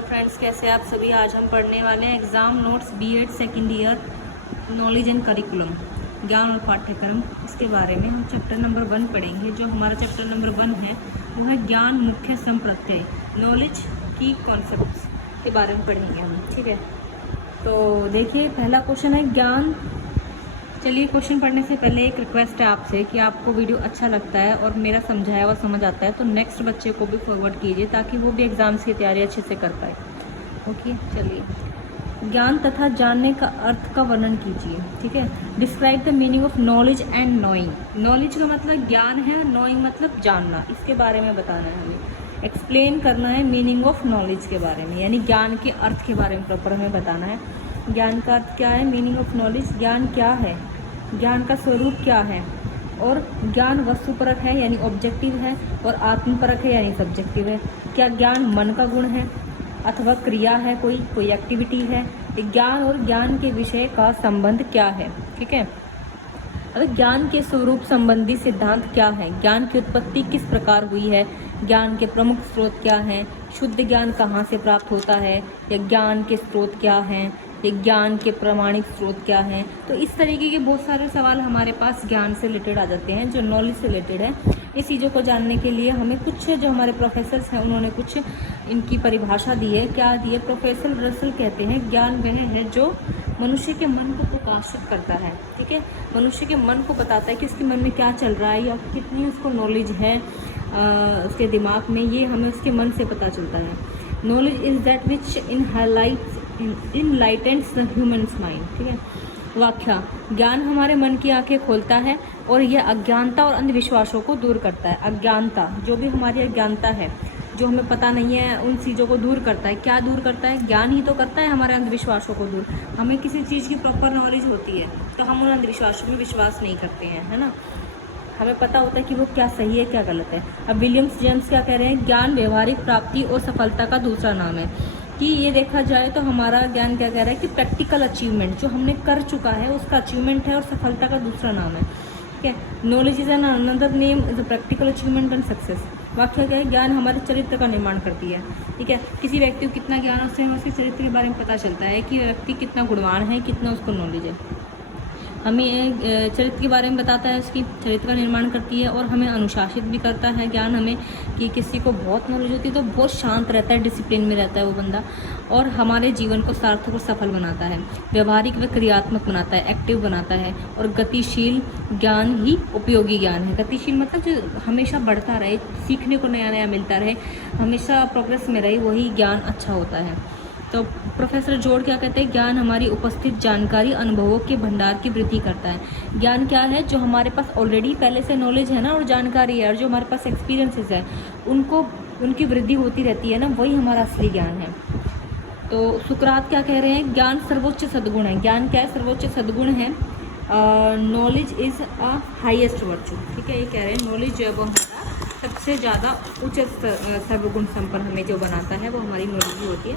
Friends, कैसे आप सभी। आज हम पढ़ने वाले हैं exam notes BEd second year knowledge and curriculum, ज्ञान और पाठ्यक्रम। इसके बारे में हम चैप्टर नंबर 1 पढ़ेंगे। जो हमारा चैप्टर नंबर 1 है वो है ज्ञान मुख्य संप्रत्यय, नॉलेज की कॉन्सेप्ट्स के बारे में पढ़ेंगे हम। ठीक है, तो देखिए पहला क्वेश्चन है ज्ञान। चलिए, क्वेश्चन पढ़ने से पहले एक रिक्वेस्ट है आपसे कि आपको वीडियो अच्छा लगता है और मेरा समझाया हुआ समझ आता है तो नेक्स्ट बच्चे को भी फॉरवर्ड कीजिए ताकि वो भी एग्ज़ाम्स की तैयारी अच्छे से कर पाए। ओके, चलिए। ज्ञान तथा जानने का अर्थ का वर्णन कीजिए। ठीक है, describe the meaning of knowledge and knowing. Knowledge का मतलब ज्ञान है, नोइंग मतलब जानना। इसके बारे में बताना है हमें, एक्सप्लेन करना है मीनिंग ऑफ नॉलेज के बारे में, यानी ज्ञान के अर्थ के बारे में प्रॉपर हमें बताना है। ज्ञान का अर्थ क्या है, मीनिंग ऑफ नॉलेज, ज्ञान क्या है, ज्ञान का स्वरूप क्या है, और ज्ञान वस्तुपरक है यानी ऑब्जेक्टिव है, और आत्मपरक है यानी सब्जेक्टिव है। क्या ज्ञान मन का गुण है अथवा क्रिया है, कोई एक्टिविटी है। ज्ञान और ज्ञान के विषय का संबंध क्या है। ठीक है, अब ज्ञान के स्वरूप संबंधी सिद्धांत क्या है, ज्ञान की उत्पत्ति किस प्रकार हुई है, ज्ञान के प्रमुख स्रोत क्या हैं, शुद्ध ज्ञान कहाँ से प्राप्त होता है, या ज्ञान के स्रोत क्या हैं, या ज्ञान के प्रमाणिक स्रोत क्या हैं। तो इस तरीके के बहुत सारे सवाल हमारे पास ज्ञान से रिलेटेड आ जाते हैं, जो नॉलेज से रिलेटेड है। इस चीज़ों को जानने के लिए हमें कुछ, जो हमारे प्रोफेसर्स हैं उन्होंने कुछ इनकी परिभाषा दी है। क्या दी है? प्रोफेसर रसल कहते हैं ज्ञान वह है जो मनुष्य के मन को प्रकाशित करता है। ठीक है, मनुष्य के मन को बताता है कि उसके मन में क्या चल रहा है या कितनी उसको नॉलेज है उसके दिमाग में, ये हमें उसके मन से पता चलता है। Knowledge is that which enlightens the humans mind. ठीक है, व्याख्या, ज्ञान हमारे मन की आंखें खोलता है और यह अज्ञानता और अंधविश्वासों को दूर करता है। अज्ञानता, जो भी हमारी अज्ञानता है, जो हमें पता नहीं है, उन चीज़ों को दूर करता है। क्या दूर करता है? ज्ञान ही तो करता है हमारे अंधविश्वासों को दूर। हमें किसी चीज़ की प्रॉपर नॉलेज होती है तो हम उन अंधविश्वासों में विश्वास नहीं करते हैं, है ना। हमें पता होता है कि वो क्या सही है क्या गलत है। अब विलियम्स जेम्स क्या कह रहे हैं, ज्ञान व्यवहारिक प्राप्ति और सफलता का दूसरा नाम है। कि ये देखा जाए तो हमारा ज्ञान क्या कह रहा है कि प्रैक्टिकल अचीवमेंट, जो हमने कर चुका है उसका अचीवमेंट है और सफलता का दूसरा नाम है। ठीक है, knowledge is an another name is a practical achievement and success. वाक्य क्या है, ज्ञान हमारे चरित्र का निर्माण करती है। ठीक है, किसी व्यक्ति को कितना ज्ञान, उससे हमें उसके चरित्र के बारे में पता चलता है कि व्यक्ति कितना गुणवान है, कितना उसको नॉलेज है। हमें चरित्र के बारे में बताता है, उसकी चरित्र का निर्माण करती है, और हमें अनुशासित भी करता है ज्ञान हमें, कि किसी को बहुत नॉलेज होती है तो बहुत शांत रहता है, डिसिप्लिन में रहता है वो बंदा, और हमारे जीवन को सार्थक और सफल बनाता है। व्यवहारिक व क्रियात्मक बनाता है, एक्टिव बनाता है। और गतिशील ज्ञान ही उपयोगी ज्ञान है। गतिशील मतलब जो हमेशा बढ़ता रहे, सीखने को नया नया मिलता रहे, हमेशा प्रोग्रेस में रहे, वही ज्ञान अच्छा होता है। तो प्रोफेसर जोड़ क्या कहते हैं, ज्ञान हमारी उपस्थित जानकारी अनुभवों के भंडार की वृद्धि करता है। ज्ञान क्या है? जो हमारे पास ऑलरेडी पहले से नॉलेज है ना, और जानकारी है, और जो हमारे पास एक्सपीरियंसेस है, उनकी वृद्धि होती रहती है ना, वही हमारा असली ज्ञान है। तो सुकरात क्या कह रहे हैं, ज्ञान सर्वोच्च सद्गुण है। ज्ञान क्या है? सर्वोच्च सद्गुण है। Knowledge is a highest virtue. ठीक है, ये कह रहे हैं नॉलेज जो है वो हमारा सबसे ज़्यादा उच्च सर्वगुण संपन्न हमें जो बनाता है वो हमारी नॉलेज ही होती है।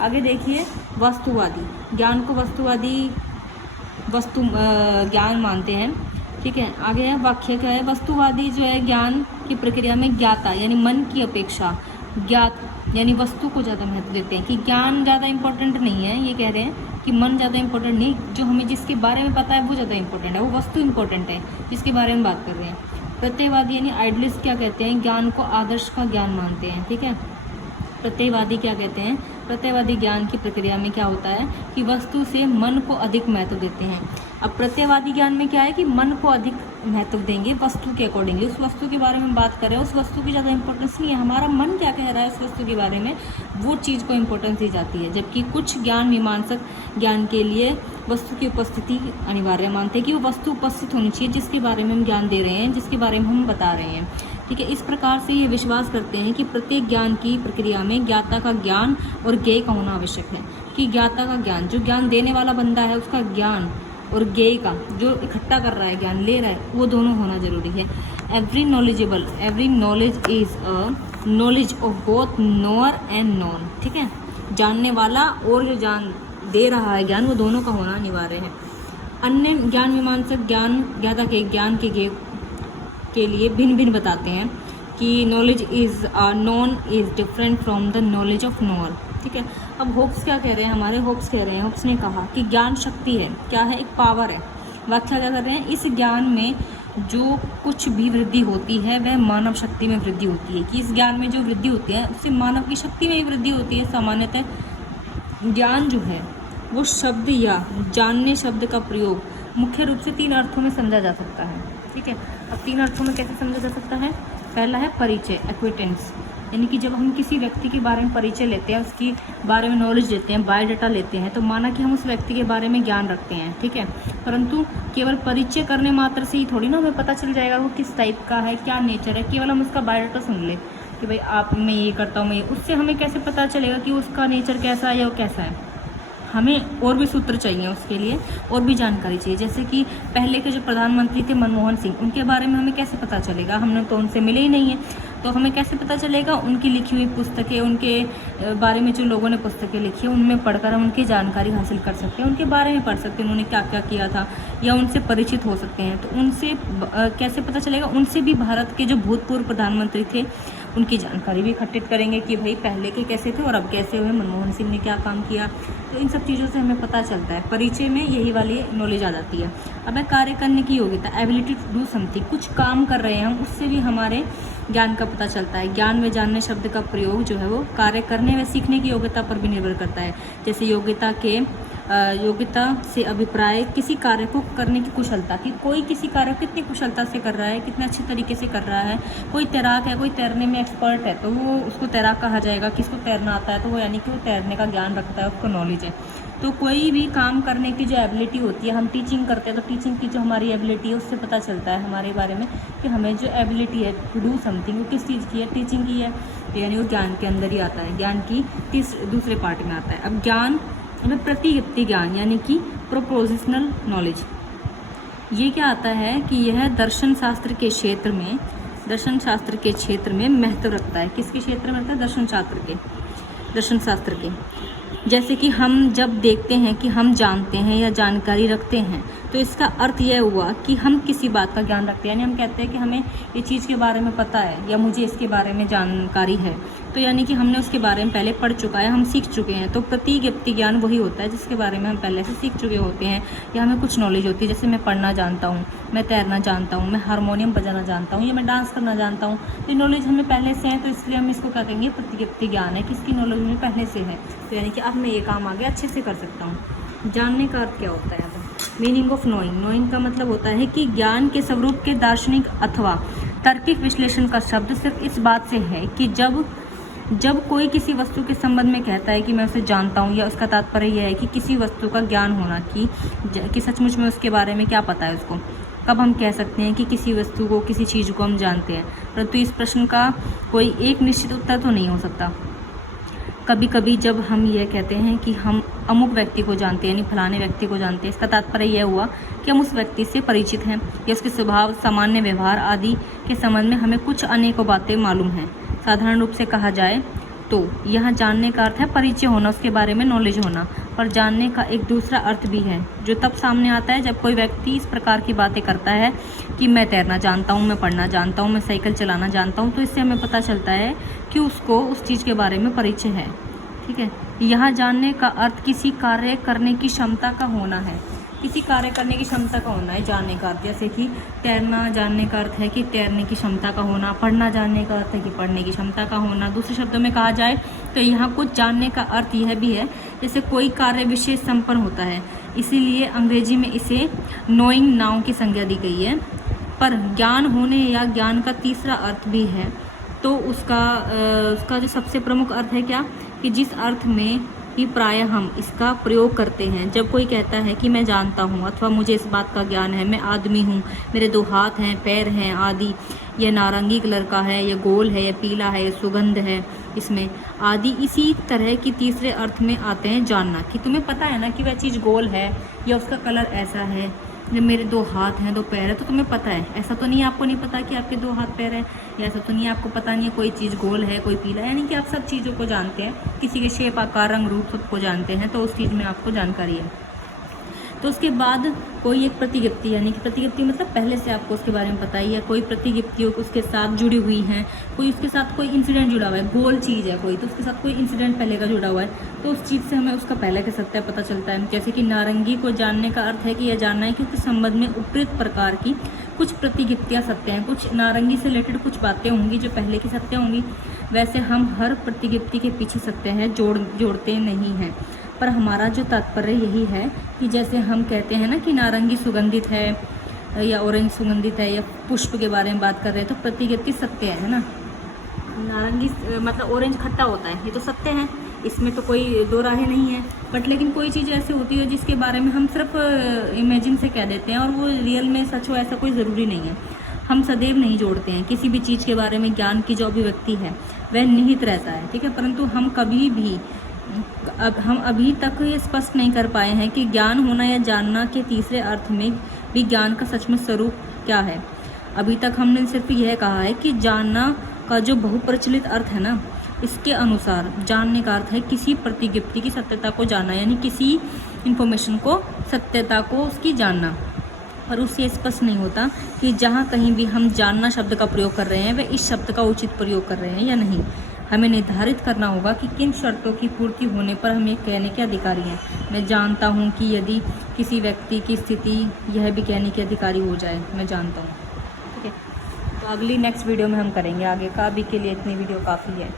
आगे देखिए, वस्तुवादी, ज्ञान को वस्तुवादी ज्ञान मानते हैं। ठीक है, आगे है वाक्य क्या है, वस्तुवादी जो है ज्ञान की प्रक्रिया में ज्ञाता यानी मन की अपेक्षा ज्ञात यानी वस्तु को ज़्यादा महत्व देते हैं। कि ज्ञान ज़्यादा इंपॉर्टेंट नहीं है, ये कह रहे हैं कि मन ज़्यादा इंपॉर्टेंट नहीं, जो हमें जिसके बारे में पता है वो ज़्यादा इंपॉर्टेंट है, वो वस्तु इंपॉर्टेंट है जिसके बारे में बात कर रहे हैं। प्रत्ययवादी यानी आइडलिस्ट क्या कहते हैं, ज्ञान को आदर्श का ज्ञान मानते हैं। ठीक है, प्रत्ययवादी क्या कहते हैं, प्रत्ययवादी ज्ञान की प्रक्रिया में क्या होता है कि वस्तु से मन को अधिक महत्व देते हैं। अब प्रत्ययवादी ज्ञान में क्या है कि मन को अधिक महत्व देंगे वस्तु के अकॉर्डिंगली, उस वस्तु के बारे में बात करें, उस वस्तु की ज़्यादा इंपॉर्टेंस नहीं है, हमारा मन क्या कह रहा है उस वस्तु के बारे में, वो चीज़ को इंपॉर्टेंस दी जाती है। जबकि कुछ ज्ञान मीमांसक ज्ञान के लिए वस्तु की उपस्थिति अनिवार्य मानते हैं, कि वो वस्तु उपस्थित होनी चाहिए जिसके बारे में हम ज्ञान दे रहे हैं, जिसके बारे में हम बता रहे हैं। ठीक है, इस प्रकार से ये विश्वास करते हैं कि प्रत्येक ज्ञान की प्रक्रिया में ज्ञाता का ज्ञान और ज्ञेय का होना आवश्यक है। कि ज्ञाता का ज्ञान, जो ज्ञान देने वाला बंदा है उसका ज्ञान, और ज्ञेय का, जो इकट्ठा कर रहा है ज्ञान ले रहा है, वो दोनों होना जरूरी है। Every knowledge is a knowledge of both knower and known. ठीक है, जानने वाला और जो जान दे रहा है ज्ञान, वो दोनों का होना अनिवार्य है। अन्य ज्ञान मीमांसक ज्ञान ज्ञाता के ज्ञान के लिए भिन्न भिन्न बताते हैं कि knowledge is non is different from the knowledge of knower. ठीक है। अब होप्स क्या कह रहे हैं, हमारे होप्स कह रहे हैं, होप्स ने कहा कि ज्ञान शक्ति है, क्या है, एक पावर है। व्याख्या क्या कर रहे हैं, इस ज्ञान में जो कुछ भी वृद्धि होती है वह मानव शक्ति में वृद्धि होती है, कि इस ज्ञान में जो वृद्धि होती है उससे मानव की शक्ति में ही वृद्धि होती है। सामान्यतः ज्ञान जो है वो शब्द या जानने शब्द का प्रयोग मुख्य रूप से 3 अर्थों में समझा जा सकता है, ठीक है। अब 3 अर्थों में कैसे समझा जा सकता है, पहला है परिचय, एक्विटेंस, यानी कि जब हम किसी व्यक्ति के बारे में परिचय लेते हैं, उसके बारे में नॉलेज लेते हैं, बायोडाटा लेते हैं, तो माना कि हम उस व्यक्ति के बारे में ज्ञान रखते हैं, ठीक है। परंतु केवल परिचय करने मात्र से ही थोड़ी ना हमें पता चल जाएगा वो किस टाइप का है, क्या नेचर है। केवल हम उसका बायोडाटा सुन ले कि भाई आप, मैं ये करता हूँ, मैं उससे हमें कैसे पता चलेगा कि उसका नेचर कैसा है या वो कैसा है। हमें और भी सूत्र चाहिए उसके लिए, और भी जानकारी चाहिए। जैसे कि पहले के जो प्रधानमंत्री थे मनमोहन सिंह, उनके बारे में हमें कैसे पता चलेगा, हमने तो उनसे मिले ही नहीं है, तो हमें कैसे पता चलेगा। उनकी लिखी हुई पुस्तकें, उनके बारे में जो लोगों ने पुस्तकें लिखी है उनमें पढ़कर हम उनकी जानकारी हासिल कर सकते हैं, उनके बारे में पढ़ सकते हैं, उन्होंने क्या क्या किया था, या उनसे परिचित हो सकते हैं। तो उनसे कैसे पता चलेगा, उनसे भी भारत के जो भूतपूर्व प्रधानमंत्री थे उनकी जानकारी भी इकट्ठित करेंगे कि भाई पहले के कैसे थे और अब कैसे हुए, मनमोहन सिंह ने क्या काम किया। तो इन सब चीज़ों से हमें पता चलता है, परिचय में यही वाली नॉलेज आ जाती है। अब है कार्य करने की योग्यता, एबिलिटी टू डू समथिंग, कुछ काम कर रहे हैं हम, उससे भी हमारे ज्ञान का पता चलता है। ज्ञान में जानने शब्द का प्रयोग जो है वो कार्य करने व सीखने की योग्यता पर भी निर्भर करता है। जैसे योग्यता से अभिप्राय किसी कार्य को करने की कुशलता, कि कोई किसी कार्य को कितनी कुशलता से कर रहा है, कितने अच्छे तरीके से कर रहा है। कोई तैराक है, कोई तैरने में एक्सपर्ट है, तो वो उसको तैराक कहा जाएगा। किसको तैरना आता है तो वो यानी कि वो तैरने का ज्ञान रखता है, उसको नॉलेज है। तो कोई भी काम करने की जो एबिलिटी होती है, हम टीचिंग करते हैं तो टीचिंग की जो हमारी एबिलिटी है उससे पता चलता है हमारे बारे में कि हमें जो एबिलिटी है टू डू समथिंग वो किस चीज़ की है, टीचिंग की है। तो यानी वो ज्ञान के अंदर ही आता है, ज्ञान की दूसरे पार्ट में आता है। अब ज्ञान में प्रतियुक्ति ज्ञान यानी कि प्रोपोजिशनल नॉलेज, ये क्या आता है कि यह दर्शन शास्त्र के क्षेत्र में महत्व रखता है। किसके क्षेत्र में रखता है, दर्शन शास्त्र के। जैसे कि हम जब देखते हैं कि हम जानते हैं या जानकारी रखते हैं, तो इसका अर्थ यह हुआ कि हम किसी बात का ज्ञान रखते हैं। यानी हम कहते हैं कि हमें ये चीज़ के बारे में पता है या मुझे इसके बारे में जानकारी है, तो यानी कि हमने उसके बारे में पहले पढ़ चुका है, हम सीख चुके हैं। तो प्रतिज्ञप्ति ज्ञान वही होता है जिसके बारे में हम पहले से सीख चुके होते हैं या हमें कुछ नॉलेज होती है। जैसे मैं पढ़ना जानता हूँ, मैं तैरना जानता हूँ, मैं हारमोनियम बजाना जानता हूँ या मैं डांस करना जानता हूँ, तो नॉलेज हमें पहले से है, तो इसलिए हम इसको क्या कहेंगे, प्रतिज्ञप्ति ज्ञान है, किसकी नॉलेज हमें पहले से है। तो यानी कि अब मैं ये काम आगे अच्छे से कर सकता हूँ। जानने का अर्थ क्या होता है, मीनिंग ऑफ नोइंग का मतलब होता है कि ज्ञान के स्वरूप के दार्शनिक अथवा तार्किक विश्लेषण का शब्द सिर्फ इस बात से है कि जब कोई किसी वस्तु के संबंध में कहता है कि मैं उसे जानता हूँ, या उसका तात्पर्य यह है कि किसी वस्तु का ज्ञान होना, कि सचमुच में उसके बारे में क्या पता है उसको। कब हम कह सकते हैं कि किसी वस्तु को, किसी चीज़ को हम जानते हैं, परंतु इस प्रश्न का कोई एक निश्चित उत्तर तो नहीं हो सकता। कभी कभी जब हम यह कहते हैं कि हम अमुक व्यक्ति को जानते हैं, यानी फलाने व्यक्ति को जानते हैं, इसका तात्पर्य यह हुआ कि हम उस व्यक्ति से परिचित हैं या उसके स्वभाव, सामान्य व्यवहार आदि के संबंध में हमें कुछ अनेकों बातें मालूम हैं। साधारण रूप से कहा जाए तो यहाँ जानने का अर्थ है परिचय होना, उसके बारे में नॉलेज होना। पर जानने का एक दूसरा अर्थ भी है जो तब सामने आता है जब कोई व्यक्ति इस प्रकार की बातें करता है कि मैं तैरना जानता हूँ, मैं पढ़ना जानता हूँ, मैं साइकिल चलाना जानता हूँ। तो इससे हमें पता चलता है कि उसको उस चीज़ के बारे में परिचय है, ठीक है। यहाँ जानने का अर्थ किसी कार्य करने की क्षमता का होना है, किसी कार्य करने की क्षमता का होना है जानने का अर्थ। जैसे कि तैरना जानने का अर्थ है कि तैरने की क्षमता का होना, पढ़ना जानने का अर्थ है कि पढ़ने की क्षमता का होना। दूसरे शब्दों में कहा जाए तो यहाँ कुछ जानने का अर्थ यह भी है जैसे कोई कार्य विशेष संपन्न होता है, इसीलिए अंग्रेजी में इसे नोइंग नाउन की संज्ञा दी गई है। पर ज्ञान होने या ज्ञान का तीसरा अर्थ भी है, तो उसका जो सबसे प्रमुख अर्थ है क्या, कि जिस अर्थ में कि प्रायः हम इसका प्रयोग करते हैं जब कोई कहता है कि मैं जानता हूँ अथवा मुझे इस बात का ज्ञान है, मैं आदमी हूँ, मेरे 2 हाथ हैं, पैर हैं आदि, यह नारंगी कलर का है, यह गोल है, यह पीला है, यह सुगंध है इसमें आदि। इसी तरह की तीसरे अर्थ में आते हैं जानना, कि तुम्हें पता है ना कि वह चीज़ गोल है या उसका कलर ऐसा है, जब मेरे 2 हाथ हैं, 2 पैर है, तो तुम्हें पता है। ऐसा तो नहीं आपको नहीं पता कि आपके 2 हाथ पैर है, या ऐसा तो नहीं आपको पता नहीं है कोई चीज़ गोल है, कोई पीला है, यानी कि आप सब चीज़ों को जानते हैं, किसी के शेप, आकार, रंग, रूप सबको जानते हैं, तो उस चीज़ में आपको जानकारी है। तो उसके बाद कोई एक प्रतिगिप्ति, यानी कि प्रतिगिप्ति मतलब पहले से आपको उसके बारे में पता ही है, कोई प्रतिगिप्ति उसके साथ जुड़ी हुई हैं, कोई उसके साथ कोई इंसिडेंट जुड़ा हुआ है, गोल चीज़ है कोई, तो उसके साथ कोई इंसिडेंट पहले का जुड़ा हुआ है, तो उस चीज़ से हमें उसका पहले का सत्य पता चलता है। जैसे कि नारंगी को जानने का अर्थ है कि यह जानना है कि उसके संबंध में उपयुक्त प्रकार की कुछ प्रतिगिप्तियाँ सत्य हैं, कुछ नारंगी से रिलेटेड कुछ बातें होंगी जो पहले की सत्य होंगी। वैसे हम हर प्रतिगिप्ति के पीछे सत्य है जोड़ते नहीं हैं, पर हमारा जो तात्पर्य यही है कि जैसे हम कहते हैं ना कि नारंगी सुगंधित है या ऑरेंज सुगंधित है या पुष्प के बारे में बात कर रहे हैं, तो प्रतिगिप्ति सत्य है ना। नारंगी मतलब ऑरेंज खट्टा होता है, ये तो सत्य है, इसमें तो कोई दो राहें नहीं है। बट लेकिन कोई चीज़ ऐसी होती है जिसके बारे में हम सिर्फ इमेजिन से कह देते हैं और वो रियल में सच हो, ऐसा कोई ज़रूरी नहीं है। हम सदैव नहीं जोड़ते हैं, किसी भी चीज़ के बारे में ज्ञान की जो अभिव्यक्ति है वह निहित रहता है, ठीक है, परंतु हम कभी भी हम अभी तक ये स्पष्ट नहीं कर पाए हैं कि ज्ञान होना या जानना के तीसरे अर्थ में भी ज्ञान का सच में स्वरूप क्या है। अभी तक हमने सिर्फ यह कहा है कि जानना का जो बहुप्रचलित अर्थ है ना, इसके अनुसार जानने का अर्थ है किसी प्रतिगिप्ति की सत्यता को जानना, यानी किसी इन्फॉर्मेशन को सत्यता को उसकी जानना। और उससे स्पष्ट नहीं होता कि जहाँ कहीं भी हम जानना शब्द का प्रयोग कर रहे हैं वह इस शब्द का उचित प्रयोग कर रहे हैं या नहीं। हमें निर्धारित करना होगा कि किन शर्तों की पूर्ति होने पर हम ये कहने के अधिकारी हैं। मैं जानता हूँ कि यदि किसी व्यक्ति की स्थिति यह भी कहने के अधिकारी हो जाए, मैं जानता हूँ, ठीक है। तो अगली नेक्स्ट वीडियो में हम करेंगे आगे का, अभी के लिए इतनी वीडियो काफ़ी है।